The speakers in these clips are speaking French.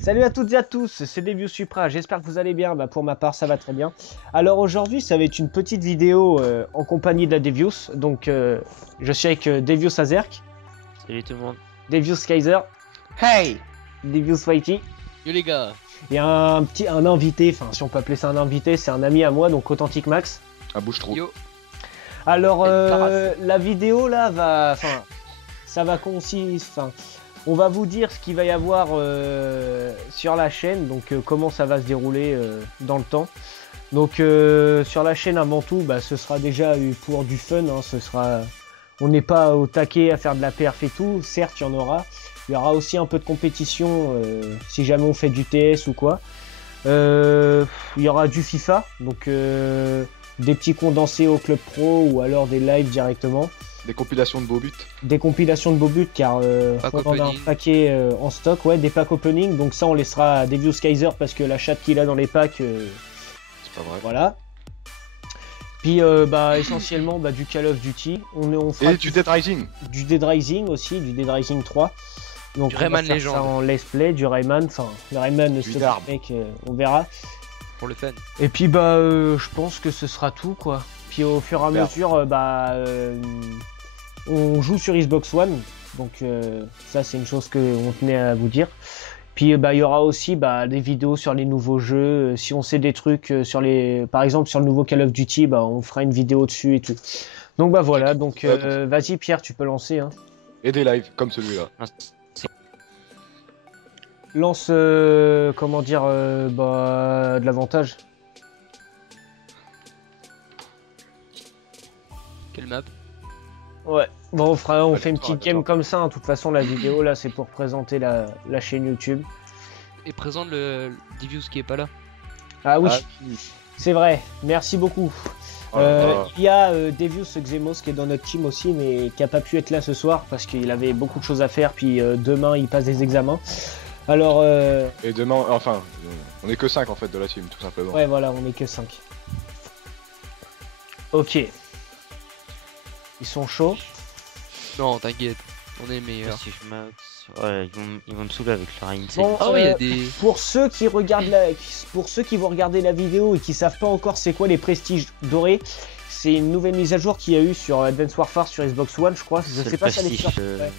Salut à toutes et à tous, c'est Devious Supra, j'espère que vous allez bien, pour ma part ça va très bien. Alors aujourd'hui ça va être une petite vidéo en compagnie de la Devious, donc je suis avec Devious Azerk. Salut tout le monde. Devious Kaiser. Hey! Devious Fighty. Yo les gars. Et un invité, enfin si on peut appeler ça un invité, c'est un ami à moi, donc Authentic Max. Ah, bouge trop. Yo. Alors la vidéo là va, ça va consister, on va vous dire ce qu'il va y avoir sur la chaîne, donc comment ça va se dérouler dans le temps. Donc sur la chaîne avant tout, ce sera déjà pour du fun, hein, on n'est pas au taquet à faire de la perf et tout, certes il y en aura. Il y aura aussi un peu de compétition si jamais on fait du TS ou quoi. Il y aura du FIFA, donc des petits condensés au club pro ou alors des lives directement. Des compilations de beaux buts. Des compilations de beaux buts car on a un paquet en stock, ouais, des packs opening, donc ça on laissera à Devious Kaiser parce que la chatte qu'il a dans les packs, C'est pas vrai. voilà. Puis essentiellement du Call of Duty, on fera Et du Dead Rising. du Dead Rising aussi, du Dead Rising 3. Donc Du on va Rayman faire Legend. ça en let's play, du Rayman, enfin le Rayman, Du ce Darb. mec, on verra. Pour le fun. Et puis je pense que ce sera tout quoi. Puis au fur et à Merde. mesure, on joue sur Xbox One, donc ça c'est une chose qu'on tenait à vous dire. Puis il y aura aussi des vidéos sur les nouveaux jeux. Si on sait des trucs par exemple sur le nouveau Call of Duty, on fera une vidéo dessus et tout. Donc voilà, donc vas-y Pierre, tu peux lancer. Hein. Et des lives comme celui-là. Lance comment dire de l'avantage. Quelle map? Ouais. Bon, on fait une d'accord, petite game d'accord. comme ça. Hein. De toute façon, la vidéo là, c'est pour présenter la chaîne YouTube. Et présente le Devious qui est pas là. Ah oui, Ah, c'est vrai. Merci beaucoup. Oh là là. Il y a Devious Xemos qui est dans notre team aussi, mais qui a pas pu être là ce soir parce qu'il avait beaucoup de choses à faire. Puis demain, il passe des examens. Alors, Et demain, enfin, on est que 5 en fait de la team, tout simplement. ouais, voilà, on est que 5. Ok. Ils sont chauds. Non, t'inquiète. On est meilleurs. Si je max, ouais, ils vont me saouler avec leur insect. Bon, Ah oui, il y a des. pour ceux qui vont regarder la vidéo et qui savent pas encore c'est quoi les prestiges dorés, c'est une nouvelle mise à jour qu'il y a eu sur Advanced Warfare sur Xbox One, je crois. Je C'est sais le pas si elle est prestige, sur- ouais.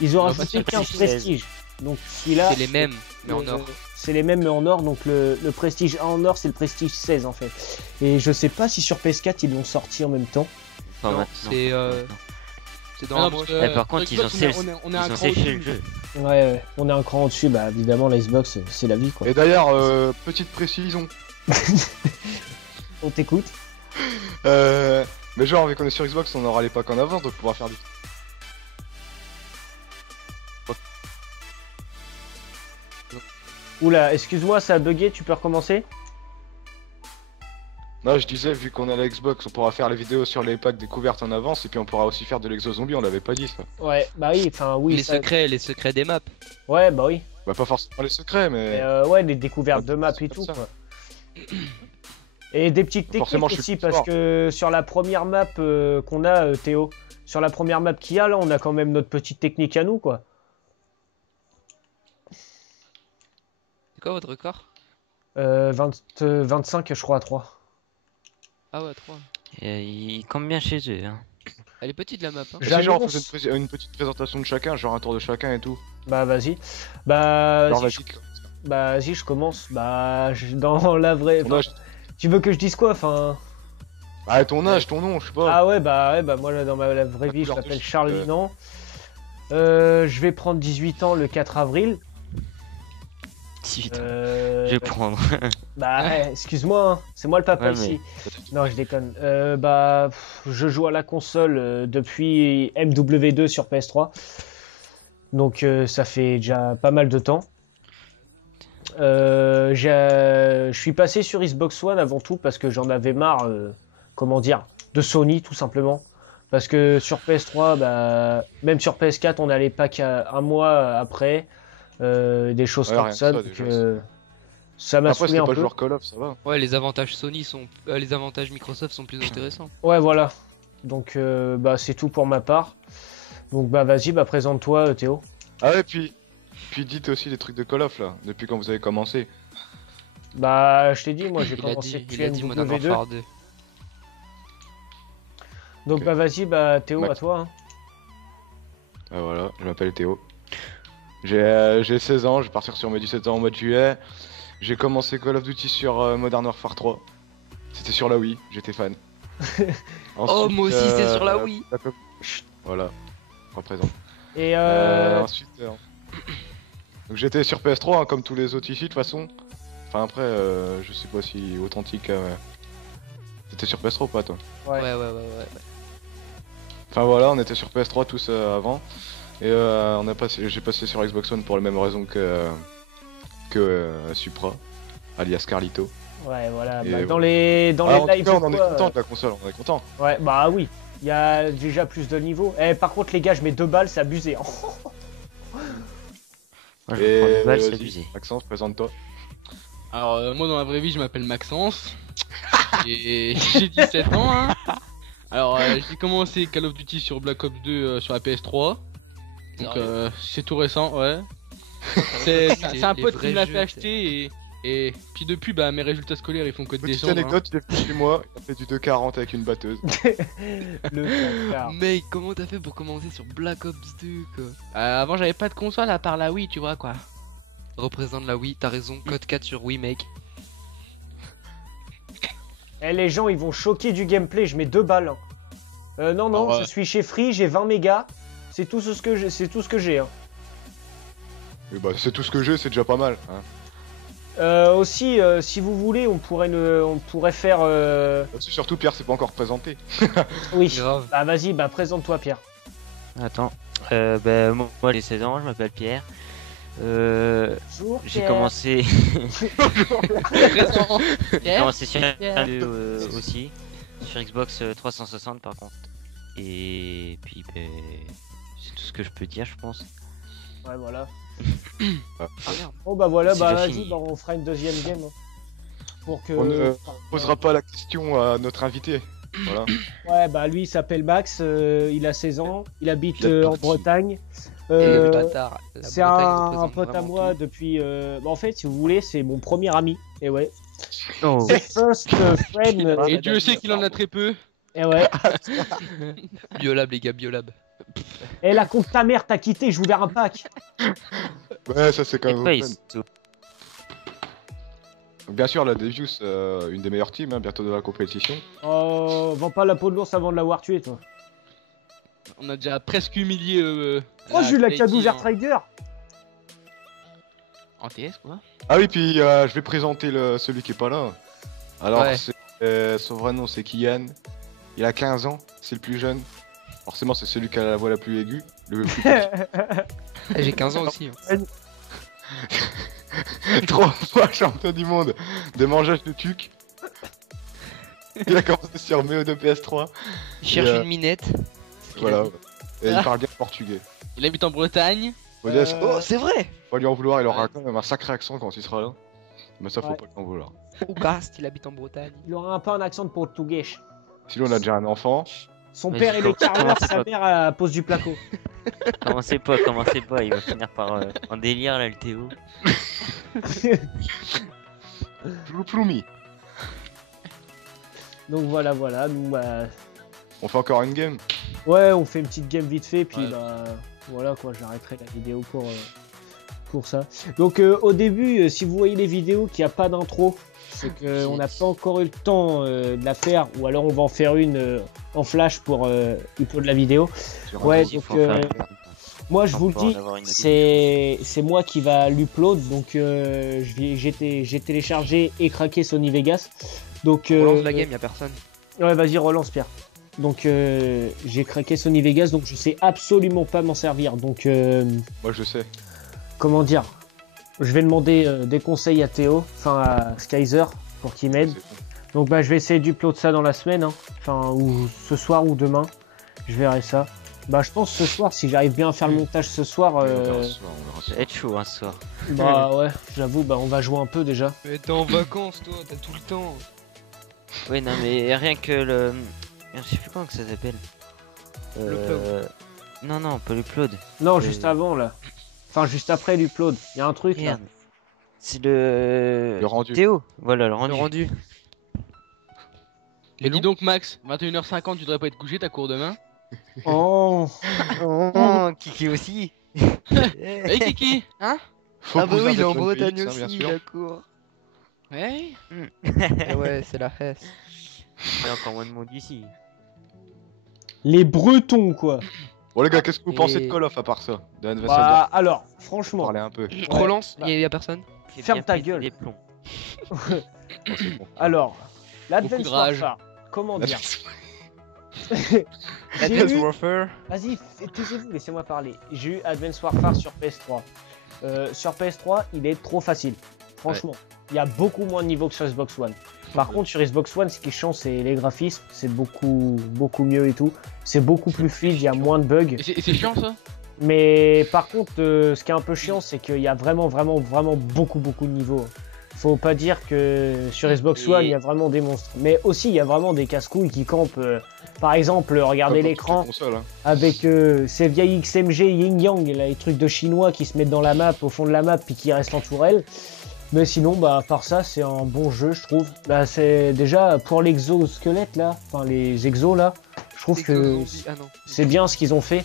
Ils ont Non, rajouté pas sur 15 prestige prestiges. Donc celui-là, C'est les mêmes, mais en le- or. c'est les mêmes mais en or. Donc le prestige 1 en or, c'est le prestige 16 en fait. Et je sais pas si sur PS4 ils l'ont sorti en même temps. Enfin, Non, maintenant, c'est, maintenant. C'est dans Ah un non, mois. parce que, Eh, par contre, sur ils ont Xbox, safe- on est Ils un ont cran séché le au-dessus. jeu. Ouais, on est un cran au-dessus. Évidemment, la Xbox, c'est la vie quoi. Et d'ailleurs, petite précision. On t'écoute. Mais genre, vu qu'on est sur Xbox, on aura les packs en avance, donc on pourra faire du. Oula, excuse-moi, ça a bugué. Tu peux recommencer? Non, je disais, vu qu'on a la Xbox, on pourra faire les vidéos sur les packs découvertes en avance, et puis on pourra aussi faire de l'exo zombie, on l'avait pas dit ça. Ouais, oui, enfin oui. Les secrets des maps. Ouais, oui. Bah, pas forcément les secrets, mais. Mais, ouais, des découvertes de maps c'est et comme tout ça. quoi. Et des petites techniques Forcément, je suis aussi plus parce fort. que sur la première map qu'on a, Théo, sur la première map qu'il y a là, on a quand même notre petite technique à nous quoi. C'est quoi votre record? 25 je crois à 3. Ah ouais, 3. Et ils campent bien chez eux. Hein. Elle est petite la map. Hein. Et si genre on J'annonce- faisait une petite présentation de chacun, genre un tour de chacun et tout. Bah vas-y. Genre Si vas-y. vas-y, je commence. Dans la vraie. Ton âge. Tu veux que je dise quoi enfin? Ah, ton âge, ton nom, je sais pas. Ah ouais, moi là, dans la vraie vie, je couleur de m'appelle cheveux, Charles Linan. Je vais prendre 18 ans le 4 avril. 18 ans. Euh, Je vais prendre. excuse-moi, hein, c'est moi le papa Ouais, ici. Non, je déconne. Je joue à la console depuis MW2 sur PS3. Donc ça fait déjà pas mal de temps. Je suis passé sur Xbox One avant tout parce que j'en avais marre, comment dire, de Sony tout simplement. Parce que sur PS3, même sur PS4, on a les packs un mois après, des choses Ouais, comme rien que ça. ça, Donc déjà, ça m'a Après, saoulé c'était un pas peu. joueur Call of, ça va. Ouais, les avantages Sony sont. Les avantages Microsoft sont plus intéressants. Ouais, voilà. Donc c'est tout pour ma part. Donc vas-y, présente-toi Théo. Ah, et puis, Puis dites aussi des trucs de Call of là, depuis quand vous avez commencé. Bah, je t'ai dit, moi j'ai Il a commencé dit Modern QMW2. Warfare 2. Donc Ok. bah vas-y, bah Théo, Max. à toi. Hein. Ah voilà, je m'appelle Théo. J'ai 16 ans, je vais partir sur mes 17 ans au mois de juillet. J'ai commencé Call of Duty sur Modern Warfare 3. C'était sur la Wii, j'étais fan. Oh, moi aussi, c'est sur la Wii. Black Ops- Chut, voilà, représente. Et Ensuite, donc j'étais sur PS3 hein, comme tous les autres ici de toute façon. Enfin après, je sais pas si authentique. T'étais sur PS3 ou pas toi? ouais. Ouais. Enfin voilà, on était sur PS3 tous avant. Et j'ai passé sur Xbox One pour les mêmes raisons que Supra, alias Carlito. Ouais, voilà. Et Bah, ouais. dans les En tout lives, cas, ou on en est quoi, content de la console, on est content. ouais, bah oui. Il y a déjà plus de niveaux. Eh, par contre, les gars, je mets 2 balles, c'est abusé. hein. Moi, je vais prendre une balle, c'est vas-y, abusé. Maxence, présente-toi. Alors, moi dans la vraie vie, je m'appelle Maxence. Et j'ai 17 ans. Hein. Alors, j'ai commencé Call of Duty sur Black Ops 2 sur la PS3. Donc, c'est tout récent, ouais. C'est un Les pote qui me l'a vrais fait jeux, acheter et puis depuis, bah, mes résultats scolaires ils font que de Petite descendre. Hein. anecdote, il est venu chez moi, il a fait du 2,40 avec une batteuse. Le bâtard. Mec, comment t'as fait pour commencer sur Black Ops 2 quoi? Avant, j'avais pas de console à part la Wii, tu vois quoi. Représente la Wii, t'as raison, code 4 sur Wii mec. Eh, les gens, ils vont choquer du gameplay, je mets 2 balles. hein. Non, non, Alors, je suis chez Free, j'ai 20 mégas. C'est tout ce que j'ai. C'est tout ce que j'ai. Hein. Et bah, c'est tout ce que j'ai, c'est déjà pas mal. Hein. Aussi, si vous voulez, on pourrait faire. Surtout, Pierre, c'est pas encore présenté. Oui. Grave. Bah vas-y, bah présente-toi, Pierre. Attends. Moi j'ai 16 ans, je m'appelle Pierre. Bonjour. J'ai Pierre. commencé. J'ai Pierre commencé sur Pierre. aussi. Sur Xbox 360 par contre. Et puis c'est tout ce que je peux dire je pense. Ouais, voilà. Ah merde. Bon bah voilà, C'est bah déjà vas-y, fini. bah, on fera une deuxième game. hein. Pour que. On ne enfin, posera pas la question à notre invité. Voilà. Ouais, bah lui il s'appelle Max, il a 16 ans, il habite Il est en parti. Bretagne. Et le bâtard. La C'est Bretagne un représente pote à vraiment moi tout. depuis. En fait, si vous voulez, c'est mon premier ami. Et ouais. Oh. First friend. Et Dieu sait qu'il en a très peu. Et ouais. Biolab les gars, Biolab. Et la compte ta mère, t'as quitté, je ouvert un pack. Ouais, ça c'est quand Et même quoi, open. Bien sûr, la Devious, une des meilleures teams, hein, bientôt de la compétition. Oh, vends pas la peau de l'ours avant de l'avoir tué, toi. On a déjà presque humilié. Oh, j'ai eu la Katie cadeau en- Vertrader. En TS quoi. Ah oui, puis je vais présenter celui qui est pas là. Alors, Ouais. son vrai nom c'est Kian. Il a 15 ans, c'est le plus jeune. Forcément, c'est celui qui a la voix la plus aiguë. Le plus Eh, j'ai 15 ans aussi. hein. 3 fois champion du monde de mangeage de tuc. Il a commencé sur Méo de PS3. Il cherche Et, une minette. Voilà. Et il Ah. parle bien portugais. Il habite en Bretagne. Faut dire, Euh, Oh, c'est vrai. faut lui en vouloir, il aura quand même un sacré accent quand il sera là. Mais ça, faut Ouais. pas lui en vouloir. Ou Bast, il habite en Bretagne. Il aura un peu un accent de portugais. Sinon, on a déjà un enfant. Son Mais père, il est carreleur, c'est sa pas- mère pose du placo. Commencez pas, il va finir par en délire là le Théo. Ploumi. Donc voilà, voilà. Nous, bah, On fait encore une game. ouais, on fait une petite game vite fait, puis Ouais. bah voilà quoi, j'arrêterai la vidéo pour ça. Donc au début, si vous voyez les vidéos qu'il n'y a pas d'intro, c'est qu'on n'a pas encore eu le temps de la faire, ou alors on va en faire une en flash pour upload la vidéo. Sur Ouais, un- Vas-y, donc, faut en faire une. Moi je On vous le peut en dis, avoir une autre. c'est moi qui va l'upload, donc j'ai téléchargé et craqué Sony Vegas. Donc On lance la game, y'a personne. ouais, vas-y, relance Pierre. Donc j'ai craqué Sony Vegas, donc je sais absolument pas m'en servir. Donc Moi, je sais. comment dire, je vais demander des conseils à Théo, enfin à Skyzer pour qu'il m'aide. C'est- Donc bah je vais essayer d'upload ça dans la semaine, hein. Enfin ou ce soir ou demain, je verrai ça. Bah je pense ce soir, si j'arrive bien à faire le montage ce soir, On verra ce soir, on verra ce Ça soir. va être chaud hein, ce soir. bah ouais, j'avoue, bah on va jouer un peu déjà. Mais t'es en vacances toi, t'as tout le temps. Oui, non, mais rien que le. Je sais plus comment que ça s'appelle. L'upload. Non, non, pas l'upload. Non, Euh, juste avant là. Enfin, juste après l'upload. Il y a un truc là. Merde. C'est le... Le rendu. Théo, voilà, le Le rendu. rendu. Mais dis donc, Max, 21h50, tu devrais pas être couché, t'as cours demain. Oh. Oh, Kiki aussi. Hey Kiki, hein? Faut Ah bah poser oui, un il est en Twin Bretagne Peaks, hein, bien aussi, sûr. d'accord. Ouais. Eh ouais, c'est la Hesse. Il y a encore moins de monde ici. Les Bretons, quoi. Bon les gars, qu'est-ce que vous Et- pensez de Call of à part ça? De Advanced Bah, alors, Warfare, franchement. parlez un peu. Relance, bah. y a personne. J'ai Ferme bien ta pété gueule. les plombs. Bon, c'est bon. Alors, l'Advance Beaucoup de rage. Warfare. Comment dire J'ai Advanced eu- Warfare. Vas-y, taisez-vous, laissez-moi parler. J'ai eu Advance Warfare sur PS3. Sur PS3, il est trop facile. Franchement, il y a beaucoup moins de niveaux que sur Xbox One. Par contre, sur Xbox One, ce qui change, c'est les graphismes. C'est beaucoup mieux et tout. C'est beaucoup plus fluide, il y a moins de bugs. Et c'est chiant ça? Mais par contre, ce qui est un peu chiant, c'est qu'il y a vraiment beaucoup de niveaux. Faut pas dire que sur Xbox One, il y a vraiment des monstres. Mais aussi, il y a vraiment des casse-couilles qui campent. Par exemple, regardez Comme dans l'écran toutes les consoles, hein. avec ces vieilles XMG Yin Yang, là, les trucs de chinois qui se mettent dans la map, au fond de la map, puis qui restent en tourelle. Mais sinon, bah, à part ça, c'est un bon jeu, je trouve. Bah, c'est déjà pour l'exosquelette là, enfin les exos là, je trouve que Exo-zombie. Ah non. c'est bien ce qu'ils ont fait.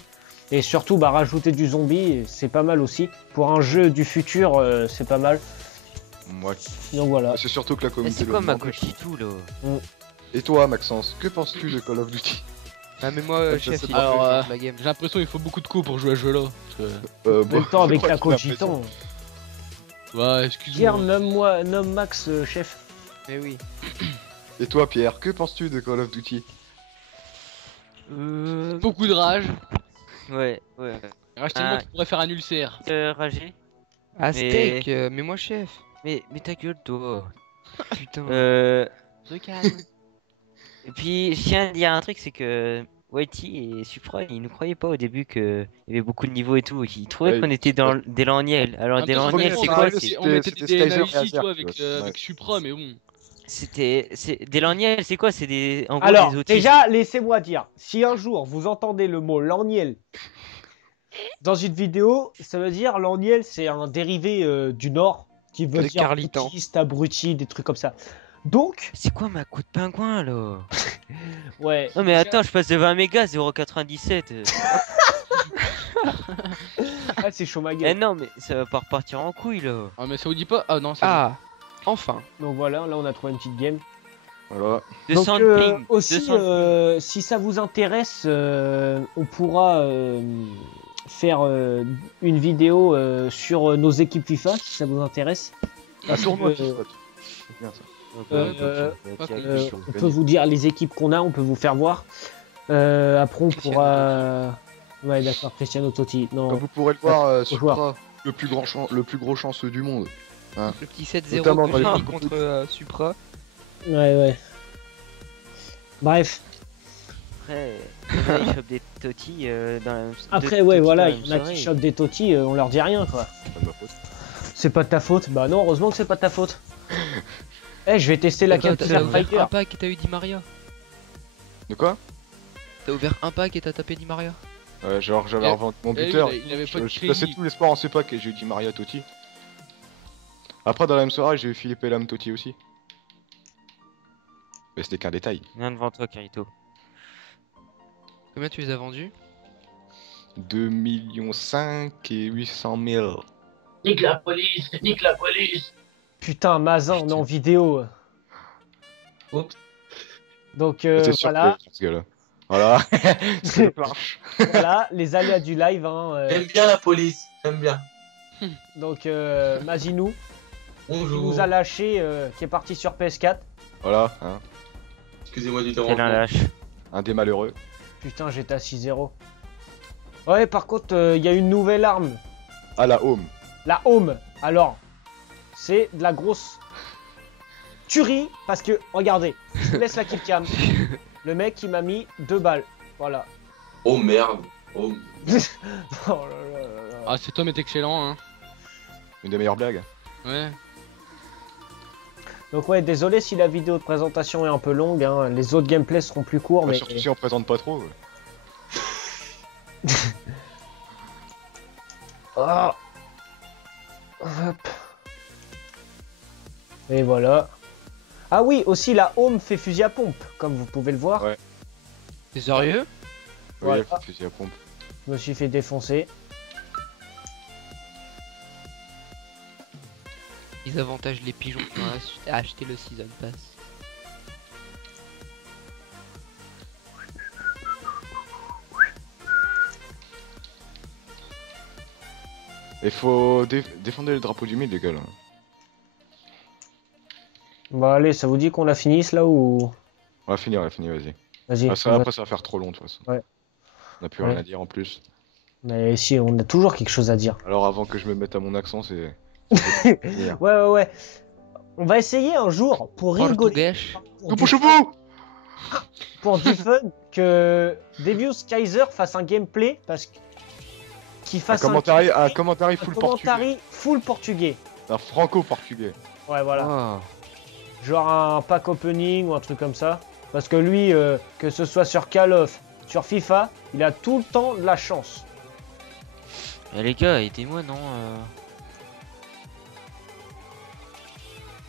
Et surtout, bah, rajouter du zombie, c'est pas mal aussi. Pour un jeu du futur, c'est pas mal. Ouais. Donc voilà. C'est surtout que la Mais communauté. c'est le quoi demande. Makochitu là? Et toi, Maxence, que penses-tu de Call of Duty? Ah mais moi, Ouais, chef, c'est il pas- a Alors, fait la game. j'ai l'impression qu'il faut beaucoup de coups pour jouer à ce jeu là. En Bon, même temps, avec je crois la qu'il a coach raison. Ouais, Pierre, excuse-moi. nomme Max, chef. Mais oui. Et toi, Pierre, que penses-tu de Call of Duty? Beaucoup de rage. Ouais, ouais. Rage tellement Ah. qu'il pourrait faire un ulcère. Ragé. Aztec, mais moi, chef. Mais ta gueule toi. Putain. Se calme. Et puis, je tiens à dire un truc, c'est que Whitey et Supra, ils nous croyaient pas au début qu'il y avait beaucoup de niveaux et tout. Ils trouvaient Ouais, qu'on était dans des lorniels. Alors, des lorniels, c'est quoi? c'est- On mettait c'était des DNA Skyzer et ici, Azer, tu vois, tu avec, vois, avec ouais. Supra, mais bon. Des lorniels, c'est quoi? C'est des. En gros, Alors, des autistes. déjà, laissez-moi dire, si un jour vous entendez le mot lorniel dans une vidéo, ça veut dire lorniel, c'est un dérivé du Nord qui veut Le dire Carlitan. autiste, abruti, des trucs comme ça. Donc, C'est quoi ma coup de pingouin là? ouais. Non, mais attends, je passe de 20 mégas 0,97. Ah, c'est chaud ma Eh gueule. non, mais ça va pas repartir en couille là. Ah, mais ça vous dit pas? Ah non, ça. Ah, enfin. Donc voilà, là on a trouvé une petite game. Voilà. 200 Donc ping. aussi, 200 si ça vous intéresse, on pourra faire une vidéo sur nos équipes FIFA, si ça vous intéresse. Un tournoi Euh, FIFA. C'est bien ça. On peut vous dire les équipes qu'on a, on peut vous faire voir. Après on Cristiano pourra... Ouais d'accord, Cristiano Totti. Non. Comme vous pourrez le voir, Au joueur. Supra, le plus gros chanceux du monde. Le petit 7-0 Notamment que dans les j'ai mis jeux contre Supra. Ouais. Bref. Après, il y en a, ils chopent des totis dans la... Après deux ouais totis voilà, dans la il y en a même qui soirée. chopent des Totti, on leur dit rien quoi. C'est pas de ma faute. C'est pas de ta faute. Bah non, heureusement que c'est pas de ta faute. Eh, je vais tester la T'as Capture ouvert Fighter. un pack et t'as eu Di Maria. De quoi? T'as ouvert un pack et t'as tapé Di Maria. Ouais, genre j'avais Eh, revendu mon Eh oui, buteur. il avait pas de Je passais crédit. tous les sports en CEPAC et j'ai eu dit Maria Totti. Après, dans la même soirée, j'ai eu Philippe Elam Totti aussi. Mais c'était qu'un détail. Viens devant toi, Carito. Combien tu les as vendus? 2,5 millions et 800 000. Nique la police, nique la police. Putain, Mazin, on est en vidéo. Oups. Donc C'était sûr voilà, que ce gars-là. Voilà. C'est le marche. voilà, les aléas du live. Hein, J'aime bien la police, j'aime bien. donc Mazinou, qui Bonjour. nous a lâché, qui est parti sur PS4. Voilà, hein. Excusez-moi du Quel un dérangement. lâche. Un des malheureux. Putain, j'étais à 6-0. Ouais, par contre, il y a une nouvelle arme, À la home. la Home. Alors, c'est de la grosse tuerie, parce que, regardez, je vous laisse la kill cam. Le mec, il m'a mis 2 balles. Voilà. Oh merde. Oh. Oh là là là là. Ah, cet homme est excellent, hein. Une des meilleures blagues. Ouais. Donc ouais, désolé si la vidéo de présentation est un peu longue, hein. Les autres gameplays seront plus courts, Bah, mais... surtout si on présente pas trop. Ah, Hop. Et voilà. Ah oui, aussi la home fait fusil à pompe, comme vous pouvez le voir. Ouais. T'es sérieux? Voilà. Oui, fusil à pompe. Je me suis fait défoncer. Ils avantagent les pigeons qui ont acheté le Season Pass. Il faut défendre le drapeau du mid, les gars. Là. Bon allez, ça vous dit qu'on la finisse là ou... On va finir, vas-y. Vas-y. Ah, ça, après, ça va faire trop long de toute façon. Ouais. On n'a plus Ouais. rien à dire en plus. Mais si, on a toujours quelque chose à dire. Alors, avant que je me mette à mon accent, c'est. Ouais. On va essayer un jour, pour rigoler, Portugais. pour du fun, que Devious Kaiser fasse un gameplay, parce que... qu'il Un fasse commentaire full portugais. commentary full portugais. Un franco-portugais. Ouais, voilà. Oh. Genre un pack opening ou un truc comme ça. Parce que lui, que ce soit sur Call of, sur FIFA, il a tout le temps de la chance. Eh, les gars, aidez-moi, non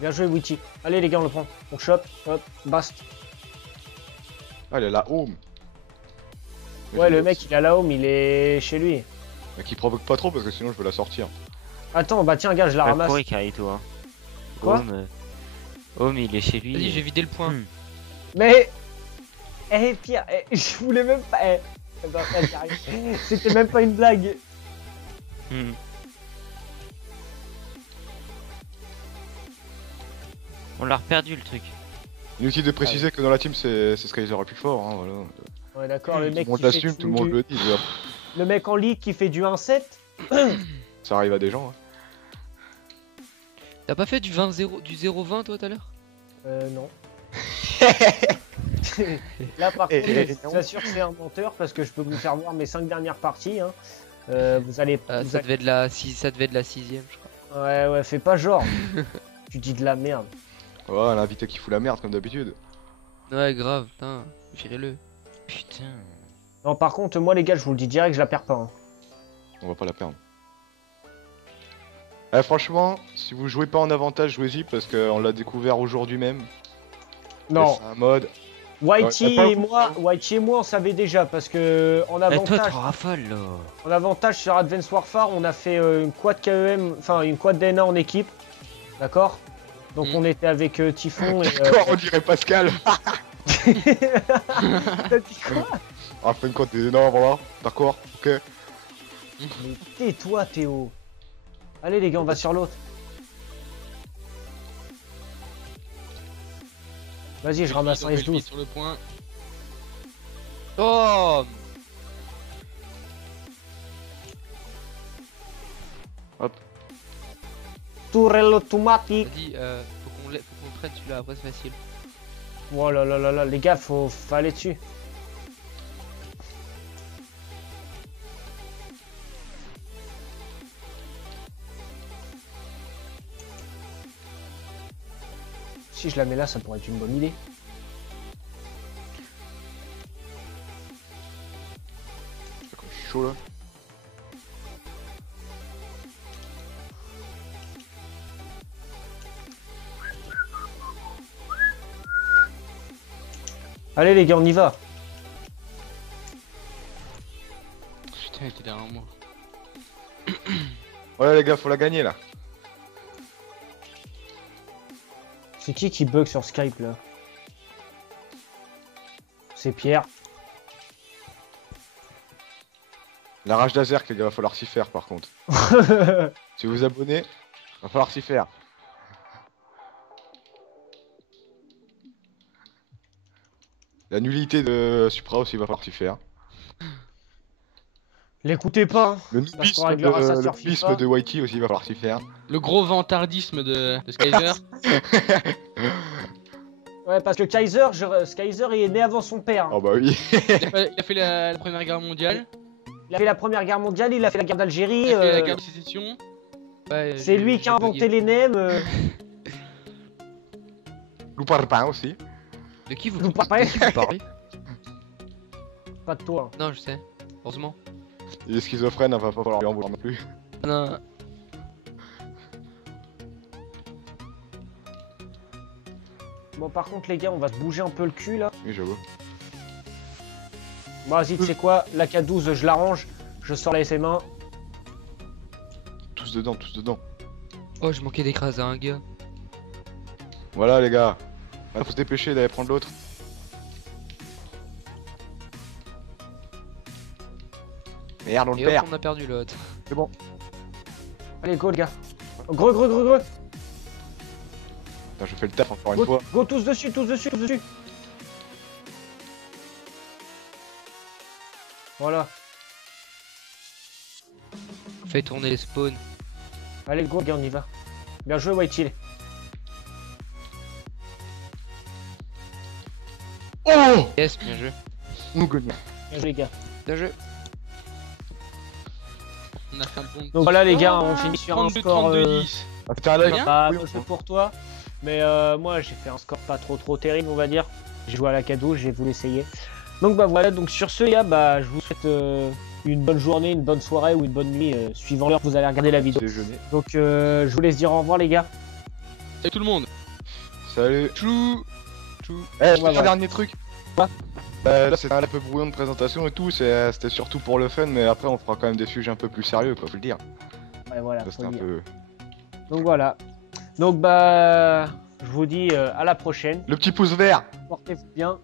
Bien joué, Witchy. Allez, les gars, on le prend. On chope, hop, bast. Ah, il est la home. Ouais, le mec, il a la home, il est chez lui. Mais qui provoque pas trop parce que sinon je peux la sortir. Attends, bah tiens, gars, je la ramasse. Pourri, Carito, hein. Quoi Home, il est chez lui. Vas-y, j'ai vidé le point. Mais... Eh, Pierre, je voulais même pas... non, j'arrive. C'était même pas une blague. Hmm. On l'a reperdu le truc. Inutile de préciser que dans la team c'est Skyzer le plus fort, hein, voilà. Ouais, d'accord, le Tout mec le monde qui fait l'assume, tout le monde le dit. Le mec en ligue qui fait du 1-7. Ça arrive à des gens. Hein. T'as pas fait du 20-0, du 0-20 toi tout à l'heure? Non. Là, par contre, je vous assure que c'est un menteur parce que je peux vous faire voir mes 5 dernières parties. Hein. Vous allez. Ça devait être la 6ème, je crois. Ouais, fais pas genre. Tu dis de la merde. Ouais, l'invité qui fout la merde comme d'habitude. Ouais, grave, putain, virez-le. Putain. Non, par contre, moi, les gars, je vous le dis direct, je la perds pas. Hein. On va pas la perdre. Eh, franchement, si vous jouez pas en avantage, jouez-y parce qu'on l'a découvert aujourd'hui même. Non, Et c'est un mode. Whitey Ouais, et moi, on savait déjà parce que en Eh, toi, avantage, tu rafales là. en avantage sur Advance Warfare, on a fait une quad KEM, enfin une quad DNA en équipe, d'accord. Donc on était avec Typhon et. Quoi, on dirait Pascal. T'as dit quoi? On a fait une compte des énormes, voilà. D'accord, ok. Mais tais-toi, Théo. Allez les gars, on va sur l'autre. Vas-y, je ramasse un S12. Sur le point. Oh, Tourelle automatique. vas-y, faut qu'on traite celui-là, après c'est facile. Oh là là là là, les gars, faut aller dessus. Si je la mets là, ça pourrait être une bonne idée. Je suis chaud là. Allez les gars, on y va. Putain, il était derrière moi. Ouais, les gars, faut la gagner là. C'est qui bug sur Skype là? C'est Pierre. La rage d'Azerk, les gars, va falloir s'y faire par contre. Si vous vous abonnez, va falloir s'y faire. La nullité de Supra aussi va falloir s'y faire. L'écoutez pas. Hein. Le Parce qu'on réglera ça sur FIFA. noobisme de Whitey aussi va falloir s'y faire. Le gros vantardisme de Skyzer. Ouais, parce que Skyzer, il est né avant son père. Hein. Oh bah oui. Il a fait la première guerre mondiale. Il a fait la première guerre mondiale, il a fait la guerre d'Algérie. Il a fait la guerre de sécession. Ouais, C'est lui qui a inventé les nems. Louparpin aussi. De qui vous Vous parlez de qui vous parlez? Pas de toi. Non, je sais, heureusement. Il est schizophrène, va pas falloir lui en vouloir non plus. Non, Bon, par contre, les gars, on va se bouger un peu le cul là. Oui, j'avoue. Bon, vas-y, tu sais quoi? La K12, je l'arrange. Je sors la SM1. Tous dedans, tous dedans. Oh, je manquais d'écraser un gars. Voilà, les gars. Faut se dépêcher d'aller prendre l'autre. Merde, on le Et hop, perd. on a perdu l'autre. C'est bon. Allez, go, les gars. Gros, gros, gros, gros. Putain, je fais le taf encore une Go, fois. go, tous dessus, tous dessus, tous dessus. Voilà. Fais tourner les spawns. Allez, go, les gars, on y va. Bien joué, White Hill. Oh, Yes, bien joué. nous gagnons. Bien joué, les gars. Bien joué. On a fait un bon. Donc voilà, les gars, on finit sur un 32, score. 32, 10. Ah, c'était un live. Bien. Pas Oui, trop on s'en pour toi, mais moi j'ai fait un score pas trop terrible, on va dire. J'ai joué à la cadeau, j'ai voulu essayer. Donc bah voilà, donc sur ce, les gars, bah je vous souhaite une bonne journée, une bonne soirée ou une bonne nuit, suivant l'heure que vous allez regarder la vidéo. Déjeuner. Donc je vous laisse dire au revoir, les gars. Salut tout le monde. Salut. Chou. Eh, je Ouais, peux faire ouais. un dernier truc. Quoi Là, c'était un peu brouillon de présentation et tout. C'était surtout pour le fun, mais après, on fera quand même des sujets un peu plus sérieux, quoi, faut le dire. Ouais, voilà, Ça, faut c'était un le dire. peu. Donc voilà. Donc bah je vous dis à la prochaine. Le petit pouce vert. Portez-vous bien.